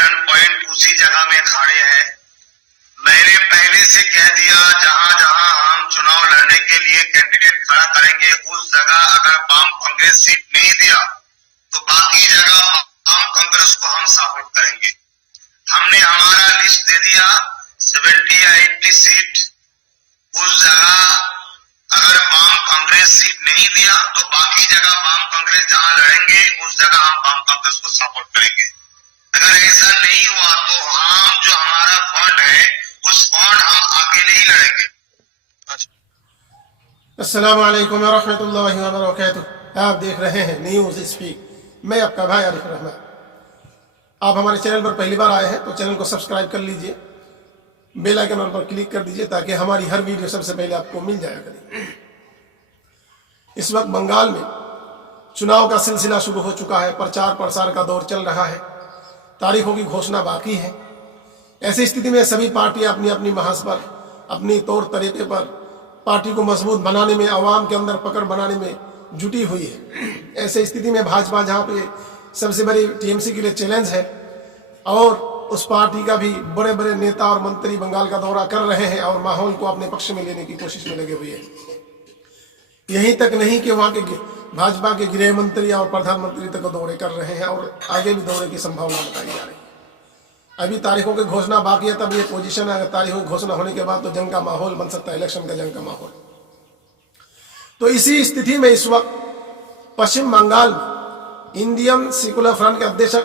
Stand point उसी जगह में खड़े हैं। मैंने पहले से कह दिया, जहां जहां हम चुनाव लड़ने के लिए कैंडिडेट खड़ा करेंगे उस जगह अगर वाम कांग्रेस सीट नहीं दिया तो बाकी जगह वाम कांग्रेस को हम सपोर्ट करेंगे। हमने हमारा लिस्ट दे दिया 70 या 80 सीट। उस जगह अगर वाम कांग्रेस सीट नहीं दिया तो बाकी जगह वाम कांग्रेस जहां लड़ेंगे उस जगह हम वाम कांग्रेस को सपोर्ट करेंगे। अगर ऐसा नहीं हुआ तो हम जो हमारा फंड है उस फंड हम अकेले ही लड़ेंगे। अस्सलाम वालेकुम व रहमतुल्लाहि व बरकातुहू। आप देख रहे हैं न्यूज़ स्पीक। मैं आपका भाई आरिफ रहमान। आप हमारे चैनल पर पहली बार आए हैं तो चैनल को सब्सक्राइब कर लीजिए, बेल आइकन पर क्लिक कर दीजिए ताकि हमारी हर वीडियो सबसे पहले आपको मिल जाया करें। इस वक्त बंगाल में चुनाव का सिलसिला शुरू हो चुका है। प्रचार प्रसार का दौर चल रहा है। तारीखों की घोषणा बाकी है। ऐसी स्थिति में सभी पार्टियां अपनी अपनी महज पर अपनी तौर तरीके पर पार्टी को मजबूत बनाने में, आवाम के अंदर पकड़ बनाने में जुटी हुई है। ऐसे स्थिति में भाजपा, जहां पे सबसे बड़ी टीएमसी के लिए चैलेंज है और उस पार्टी का भी बड़े बड़े नेता और मंत्री बंगाल का दौरा कर रहे हैं और माहौल को अपने पक्ष में लेने की कोशिश में लगे हुए हैं। यहीं तक नहीं कि वहां के भाजपा के गृह मंत्री और प्रधानमंत्री तक दौरे कर रहे हैं और आगे भी दौरे की संभावना बताई जा रही है। अभी तारीखों की घोषणा बाकी है, तब ये पोजीशन है। अगर तारीखों की घोषणा होने के बाद तो जंग का माहौल बन सकता है, इलेक्शन का जंग का माहौल। तो इसी स्थिति में इस वक्त पश्चिम बंगाल में इंडियन सेकुलर फ्रंट के अध्यक्ष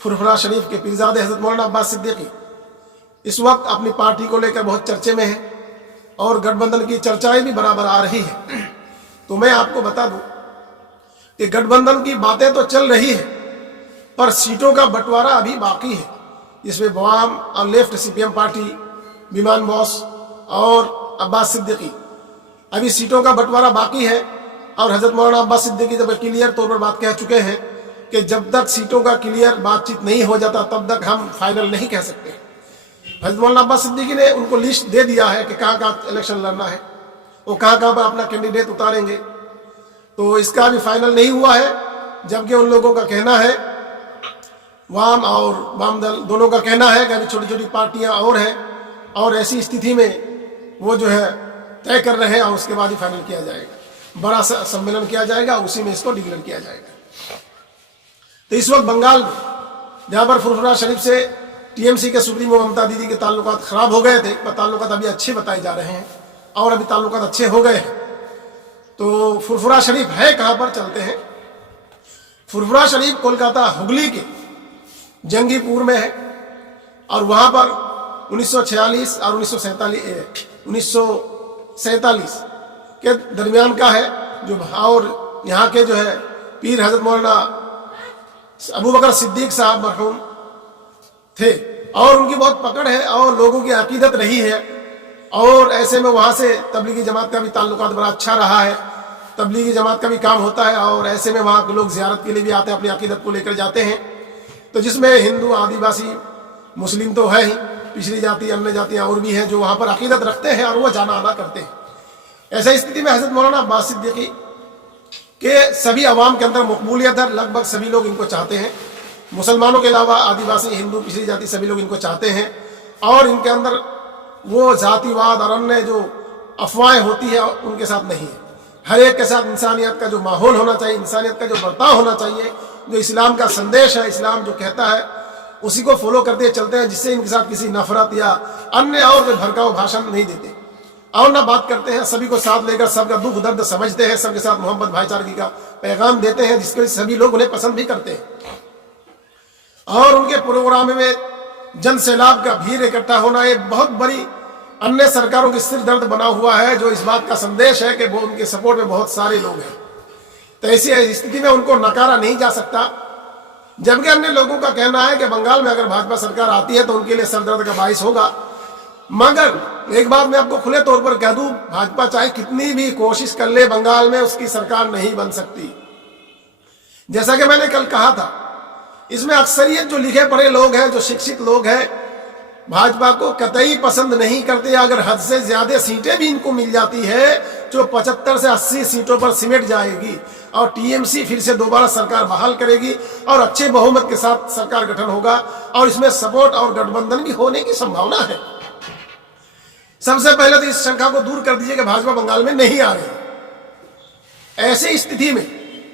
फुरफुरा शरीफ के पीरजादे हजरत मौलाना अब्बास सिद्दीकी इस वक्त अपनी पार्टी को लेकर बहुत चर्चे में है और गठबंधन की चर्चाएं भी बराबर आ रही है। तो मैं आपको बता दूं कि गठबंधन की बातें तो चल रही है पर सीटों का बंटवारा अभी बाकी है, जिसमें वाम और लेफ्ट सीपीएम पार्टी, विमान बॉस और अब्बास सिद्दीकी, अभी सीटों का बंटवारा बाकी है। और हजरत मौलाना अब्बास सिद्दीकी जब क्लियर तौर पर बात कह चुके हैं कि जब तक सीटों का क्लियर बातचीत नहीं हो जाता तब तक हम फाइनल नहीं कह सकते। हजरत मौलाना अब्बास सिद्दीकी ने उनको लिस्ट दे दिया है कि कहाँ कहाँ इलेक्शन लड़ना है, वो कहाँ कहाँ पर अपना कैंडिडेट उतारेंगे। तो इसका भी फाइनल नहीं हुआ है, जबकि उन लोगों का कहना है, वाम और वाम दल दोनों का कहना है कि अभी छोटी छोटी पार्टियां और हैं और ऐसी स्थिति में वो जो है तय कर रहे हैं और उसके बाद ही फाइनल किया जाएगा। बड़ा सम्मेलन किया जाएगा, उसी में इसको डिक्लेयर किया जाएगा। तो इस वक्त बंगाल में जहां पर फुरफुरा शरीफ से टीएमसी के सुप्रीमो ममता दीदी के ताल्लुकात खराब हो गए थे, पर ताल्लुकात अभी अच्छे बताए जा रहे हैं और अभी ताल्लुकात अच्छे हो गए हैं। तो फुरफुरा शरीफ है कहां पर, चलते हैं। फुरफुरा शरीफ कोलकाता हुगली के जंगीपुर में है और वहां पर 1946 और 1947 के दरमियान का है जो, और यहाँ के जो है पीर हजरत मौलाना अबू बकर सिद्दीक साहब मरहूम थे और उनकी बहुत पकड़ है और लोगों की अकीदत रही है। और ऐसे में वहाँ से तबलीगी जमात का भी ताल्लुकात बड़ा अच्छा रहा है, तबलीगी जमात का भी काम होता है और ऐसे में वहाँ के लोग ज़ियारत के लिए भी आते हैं, अपनी अकीदत को लेकर जाते हैं। तो जिसमें हिंदू, आदिवासी, मुस्लिम तो है ही, पिछड़ी जाति, अन्य जातियाँ और भी हैं जो वहाँ पर अकीदत रखते हैं और वो जाना आना करते हैं। ऐसा स्थिति में हजरत मौलाना अब्बास सिद्दीकी के सभी अवाम के अंदर मकबूलियत है, लगभग सभी लोग इनको चाहते हैं। मुसलमानों के अलावा आदिवासी, हिंदू, पिछड़ी जाति सभी लोग इनको चाहते हैं और इनके अंदर वो जातिवाद और अन्य जो अफवाहें होती है उनके साथ नहीं है। हर एक के साथ इंसानियत का जो माहौल होना चाहिए, इंसानियत का जो बर्ताव होना चाहिए, जो इस्लाम का संदेश है, इस्लाम जो कहता है उसी को फॉलो करते चलते हैं, जिससे इनके साथ किसी नफरत या अन्य और कोई भड़काऊ भाषण नहीं देते और ना बात करते हैं। सभी को साथ लेकर सबका दुख दर्द समझते हैं, सबके साथ मोहब्बत भाईचारगी का पैगाम देते हैं, जिसके सभी लोग उन्हें पसंद भी करते हैं। और उनके प्रोग्राम में जन सैलाब का भीड़ इकट्ठा होना एक बहुत बड़ी अन्य सरकारों की सिर दर्द बना हुआ है, जो इस बात का संदेश है कि वो उनके सपोर्ट में बहुत सारे लोग हैं। तो ऐसी स्थिति में उनको नकारा नहीं जा सकता। जबकि अन्य लोगों का कहना है कि बंगाल में अगर भाजपा सरकार आती है तो उनके लिए सरदर्द का बाइस होगा। मगर एक बात मैं आपको खुले तौर पर कह दूं, भाजपा चाहे कितनी भी कोशिश कर ले बंगाल में उसकी सरकार नहीं बन सकती। जैसा कि मैंने कल कहा था, इसमें अक्सरियत जो लिखे पढ़े लोग हैं, जो शिक्षित लोग हैं, भाजपा को कतई पसंद नहीं करते। अगर हद से ज्यादा सीटें भी इनको मिल जाती है जो 75 से 80 सीटों पर सिमट जाएगी और टीएमसी फिर से दोबारा सरकार बहाल करेगी और अच्छे बहुमत के साथ सरकार गठन होगा और इसमें सपोर्ट और गठबंधन भी होने की संभावना है। सबसे पहले तो इस शंका को दूर कर दीजिए कि भाजपा बंगाल में नहीं आ रही। ऐसी स्थिति में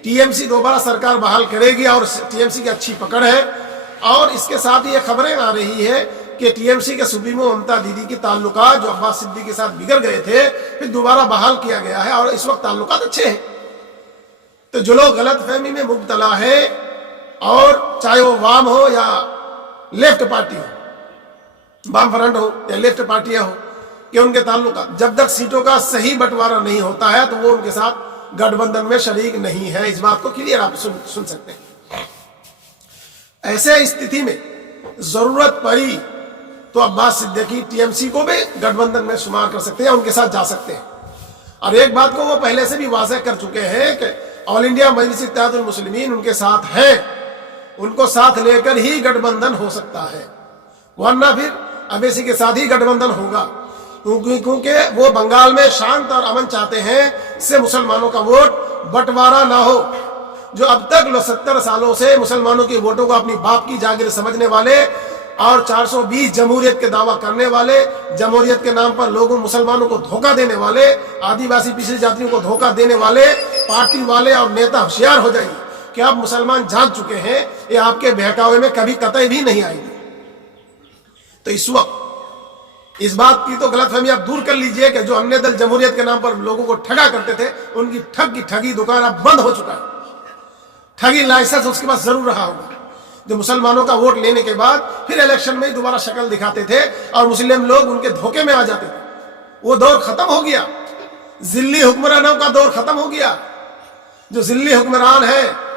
टीएमसी दोबारा सरकार बहाल करेगी और टीएमसी की अच्छी पकड़ है। और इसके साथ ये खबरें आ रही है कि टीएमसी के सुप्रीमो ममता दीदी की ताल्लुकात जो अब्बास सिद्दीकी के साथ बिगड़ गए थे फिर दोबारा बहाल किया गया है और इस वक्त ताल्लुकात अच्छे हैं। तो जो लोग गलतफहमी में मुब्तला है, और चाहे वो वाम हो या लेफ्ट पार्टी हो, वाम फ्रंट हो या लेफ्ट पार्टियां हो, कि उनके ताल्लुकात जब तक सीटों का सही बंटवारा नहीं होता है तो वो उनके साथ गठबंधन में शरीक नहीं है। इस बात को क्लियर आप सुन सकते हैं। ऐसे स्थिति में जरूरत पड़ी तो अब्बास सिद्दीकी टीएमसी को भी गठबंधन में शुमार कर सकते हैं, उनके साथ जा सकते हैं। और एक बात को वो पहले से भी वाज़ेह कर चुके हैं कि ऑल इंडिया मजलिस इत्तेहादुल मुस्लिमीन उनके साथ है, उनको साथ लेकर ही गठबंधन हो सकता है, वरना फिर अवैसी के साथ ही गठबंधन होगा। क्योंकि वो बंगाल में शांत और अमन चाहते हैं, इससे मुसलमानों का वोट बंटवारा ना हो। जो अब तक 70 सालों से मुसलमानों के वोटों को अपनी बाप की जागीर समझने वाले और 420 जमहूरियत के दावा करने वाले, जमहूरियत के नाम पर लोगों मुसलमानों को धोखा देने वाले, आदिवासी पिछड़ी जातियों को धोखा देने वाले पार्टी वाले और नेता होशियार हो जाइए कि आप मुसलमान जान चुके हैं, ये आपके बहकावे में कभी कतई भी नहीं आएंगे। तो इस वक्त इस बात की तो गलतफहमी आप दूर कर लीजिए कि जो अन्य दल जमहूरियत के नाम पर लोगों को ठगा करते थे, उनकी ठग की ठगी दुकान अब बंद हो चुका है। ठगी लाइसेंस उसके पास जरूर रहा होगा, जो मुसलमानों का वोट लेने के बाद फिर इलेक्शन में दोबारा शक्ल दिखाते थे और मुस्लिम लोग उनके धोखे में आ जाते थे। वो दौर खत्म हो गया, जिल्ली हुक्मरानों का दौर खत्म हो गया। जो जिल्ली हुक्मरान है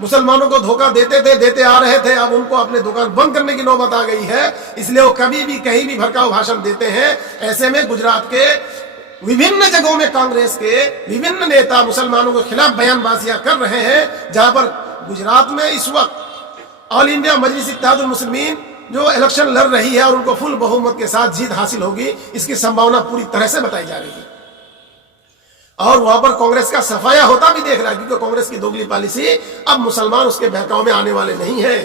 मुसलमानों को धोखा देते आ रहे थे, अब उनको अपने दुकान बंद करने की नौबत आ गई है। इसलिए वो कभी भी कहीं भी भड़काऊ भाषण देते हैं। ऐसे में गुजरात के विभिन्न जगहों में कांग्रेस के विभिन्न नेता मुसलमानों के खिलाफ बयानबाजियां कर रहे हैं, जहां पर गुजरात में इस वक्त ऑल इंडिया मजलिस इत्तेहादुल मुस्लिमीन जो इलेक्शन लड़ रही है और उनको फुल बहुमत के साथ जीत हासिल होगी, इसकी संभावना पूरी तरह से बताई जा रही है। और वहां पर कांग्रेस का सफाया होता भी देख रहा है, क्योंकि कांग्रेस की दोगली पॉलिसी अब मुसलमान उसके बहकाव में आने वाले नहीं है।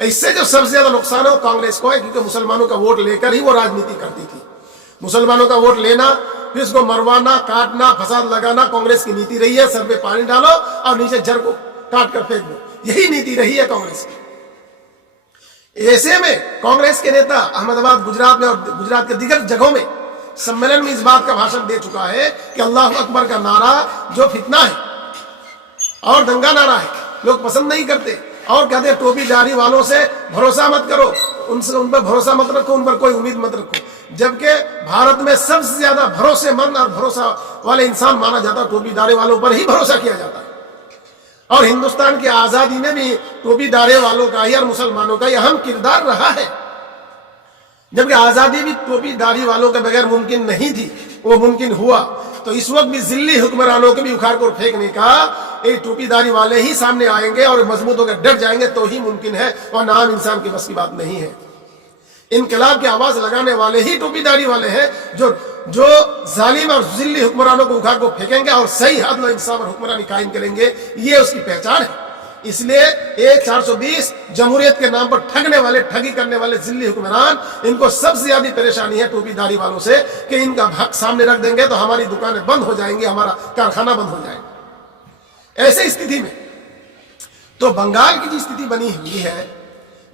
इससे जो सबसे ज्यादा नुकसान है वो कांग्रेस को है, क्योंकि मुसलमानों का वोट लेकर ही वो राजनीति करती थी। मुसलमानों का वोट लेना, फिर उसको मरवाना, काटना, फसाद लगाना कांग्रेस की नीति रही है। सर पे पानी डालो और नीचे जड़ को काट कर फेंक दो, यही नीति रही है कांग्रेस की। ऐसे में कांग्रेस के नेता अहमदाबाद, गुजरात में और गुजरात के दीगर जगहों में सम्मेलन में इस बात का भाषण दे चुका है कि अल्लाह अकबर का नारा जो फितना है और दंगा नारा है, लोग पसंद नहीं करते और कहते हैं टोपी दाढ़ी वालों से भरोसा मत करो, उन पर भरोसा मत रखो, उन पर कोई उम्मीद मत रखो। जबकि भारत में सबसे ज्यादा भरोसेमंद और भरोसा वाले इंसान माना जाता, टोपी दाढ़ी वालों पर ही भरोसा किया जाता है। और हिंदुस्तान की आजादी में भी टोपी दाढ़ी वालों का ही और मुसलमानों का ही अहम किरदार रहा है। जबकि आजादी भी टोपी दाढ़ी वालों के बगैर मुमकिन नहीं थी, वो मुमकिन हुआ। तो इस वक्त भी जिल्ली हुक्मरानों के भी उखाड़ कर फेंकने का ये टोपी दाढ़ी वाले ही सामने आएंगे और मजबूत होकर डट जाएंगे तो ही मुमकिन है, और आम इंसान की बस की बात नहीं है। इनकलाब की आवाज लगाने वाले ही टोपी दाढ़ी वाले हैं, जो जालिम और जिल्ली हुक्मरानों को उखाड़ को फेंकेंगे और सही अदल इंसाफ और हुक्मरानी कायम करेंगे। ये उसकी पहचान है। इसलिए ये 420 जमहूरियत के नाम पर ठगने वाले, ठगी करने वाले जिल्ली हुक्मरान, इनको सबसे ज्यादा परेशानी है टोपी दाढ़ी वालों से कि इनका हक सामने रख देंगे तो हमारी दुकानें बंद हो जाएंगी, हमारा कारखाना बंद हो जाएगा। ऐसे स्थिति में तो बंगाल की जो स्थिति बनी हुई है,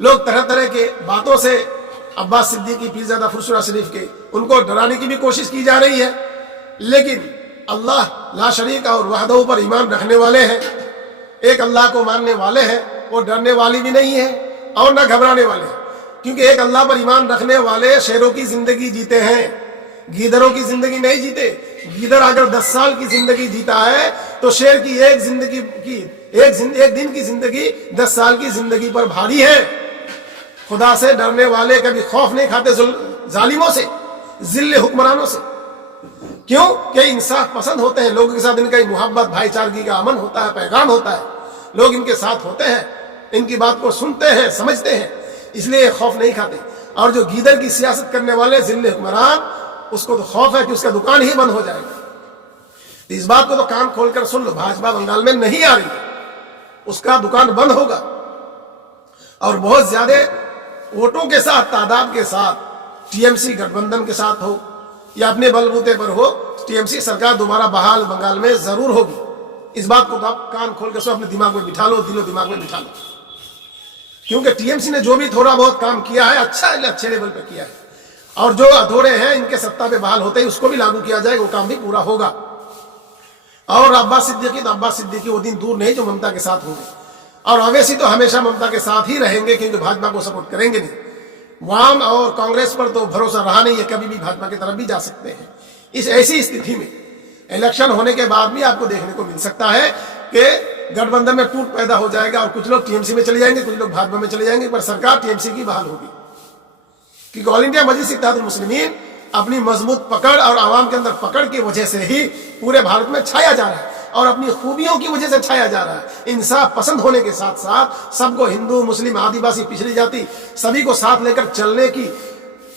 लोग तरह तरह के बातों से अब्बास सिद्दीकी, पीरजादा फुरसुरा शरीफ के, उनको डराने की भी कोशिश की जा रही है। लेकिन अल्लाह ला शरीक और वहदहू पर ईमान रखने वाले हैं, एक अल्लाह को मानने वाले हैं, वो डरने वाली भी नहीं है और न घबराने वाले हैं। क्योंकि एक अल्लाह पर ईमान रखने वाले शेरों की जिंदगी जीते हैं, गीदरों की जिंदगी नहीं जीते। गीदर अगर 10 साल की जिंदगी जीता है तो शेर की एक दिन की जिंदगी 10 साल की जिंदगी पर भारी है। खुदा से डरने वाले कभी खौफ नहीं खाते जालिमों से, जिल्ले हुक्मरानों से। क्यों? कि इंसाफ पसंद होते हैं, लोगों के साथ इनका मोहब्बत, भाईचारगी का अमन होता है, पैगाम होता है, लोग इनके साथ होते हैं, इनकी बात को सुनते हैं, समझते हैं, इसलिए खौफ नहीं खाते। और जो गीदर की सियासत करने वाले जिल्ले हुक्मरान, उसको तो खौफ है कि उसका दुकान ही बंद हो जाएगा, इस बात को तो कान खोलकर सुन लो, भाजपा बंगाल में नहीं आ रही है, उसका दुकान बंद होगा और बहुत ज्यादा वोटों के साथ, तादाद के साथ टीएमसी गठबंधन के साथ हो या अपने बलबूते पर हो, टीएमसी सरकार दोबारा बहाल बंगाल में जरूर होगी। इस बात को तो आप कान खोलकर सो अपने दिमाग में बिठा लो, दिलो दिमाग में बिठा लो, क्योंकि टीएमसी ने जो भी थोड़ा बहुत काम किया है अच्छे लेवल पे किया है, और जो अधूरे हैं इनके सत्ता पे बहाल होते ही उसको भी लागू किया जाएगा, वो काम भी पूरा होगा। और अब्बास सिद्दीकी वो दिन दूर नहीं जो ममता के साथ होंगे, और अवैसी तो हमेशा ममता के साथ ही रहेंगे क्योंकि भाजपा को सपोर्ट करेंगे नहीं। वाम और कांग्रेस पर तो भरोसा रहा नहीं है, कभी भी भाजपा की तरफ भी जा सकते हैं। इस ऐसी स्थिति में इलेक्शन होने के बाद भी आपको देखने को मिल सकता है कि गठबंधन में टूट पैदा हो जाएगा और कुछ लोग टीएमसी में चले जाएंगे, कुछ लोग भाजपा में चले जाएंगे, पर सरकार टीएमसी की बहाल होगी, क्योंकि ऑल इंडिया मजलिस इत्तेहादुल मुस्लिमीन अपनी मजबूत पकड़ और आवाम के अंदर पकड़ की वजह से ही पूरे भारत में छाया जा रहा है, और अपनी खूबियों की वजह से छाया जा रहा है। इंसाफ पसंद होने के साथ साथ सबको, हिंदू मुस्लिम आदिवासी पिछड़ी जाति सभी को साथ लेकर चलने की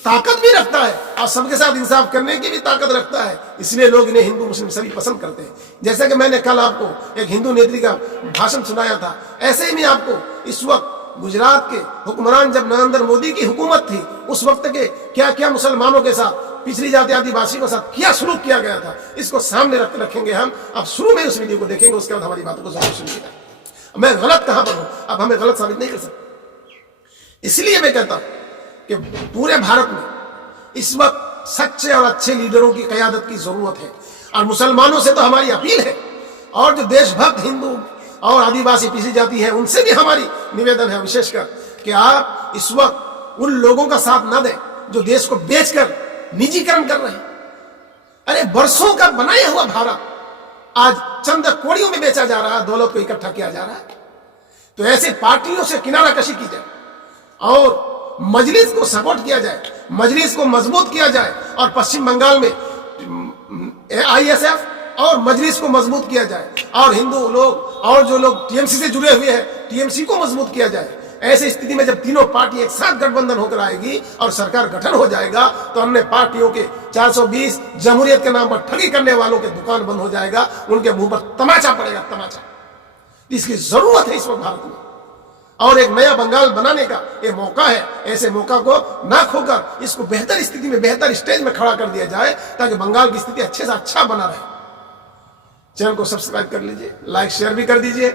ताकत भी रखता है और सबके साथ इंसाफ करने की भी ताकत रखता है, इसलिए लोग इन्हें हिंदू मुस्लिम सभी पसंद करते हैं। जैसे कि मैंने कल आपको एक हिंदू नेत्री का भाषण सुनाया था, ऐसे ही मैं आपको इस वक्त गुजरात के हुक्मरान जब नरेंद्र मोदी की हुकूमत थी उस वक्त के क्या क्या मुसलमानों के साथ, पिछड़ी जाति आदिवासियों के साथ क्या सलूक किया गया था, इसको सामने रखेंगे हम। अब शुरू में उस वीडियो को देखेंगे, उसके बाद हमारी बातों को जरूर सुनिएगा। मैं गलत कहां पर हूं, अब हमें गलत साबित नहीं कर सकते। इसलिए मैं कहता हूं कि पूरे भारत में इस वक्त सच्चे और अच्छे लीडरों की क़यादत की जरूरत है, और मुसलमानों से तो हमारी अपील है, और जो देशभक्त हिंदू और आदिवासी पिछड़ी जाति है उनसे भी हमारी निवेदन है विशेषकर कि आप इस वक्त उन लोगों का साथ न दें जो देश को बेचकर निजीकरण कर रहे हैं। अरे बरसों का बनाया हुआ भारत आज चंद कोड़ियों में बेचा जा रहा है, दौलत को इकट्ठा किया जा रहा है। तो ऐसे पार्टियों से किनारा कशी की जाए और मजलिस को सपोर्ट किया जाए, मजलिस को मजबूत किया जाए, और पश्चिम बंगाल में आईएसएफ और मजलिस को मजबूत किया जाए, और हिंदू लोग और जो लोग टीएमसी से जुड़े हुए हैं टीएमसी को मजबूत किया जाए। ऐसी स्थिति में जब तीनों पार्टी एक साथ गठबंधन होकर आएगी और सरकार गठन हो जाएगा तो अन्य पार्टियों के 420 जमहूरियत के नाम पर ठगी करने वालों के दुकान बंद हो जाएगा, उनके मुंह पर तमाचा पड़ेगा, तमाचा। इसकी जरूरत है इस वक्त भारत में, और एक नया बंगाल बनाने का ये मौका है। ऐसे मौका को ना खोकर इसको बेहतर स्थिति में, बेहतर स्टेज में खड़ा कर दिया जाए ताकि बंगाल की स्थिति अच्छे से अच्छा बना रहे। चैनल को सब्सक्राइब कर लीजिए, लाइक शेयर भी कर दीजिए,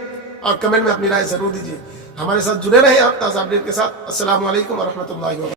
और कमेंट में अपनी राय जरूर दीजिए। हमारे साथ जुड़े रहे आप ताज़ा अपडेट के साथ। अस्सलाम वालेकुम व रहमतुल्लाहि व बरकातुहू।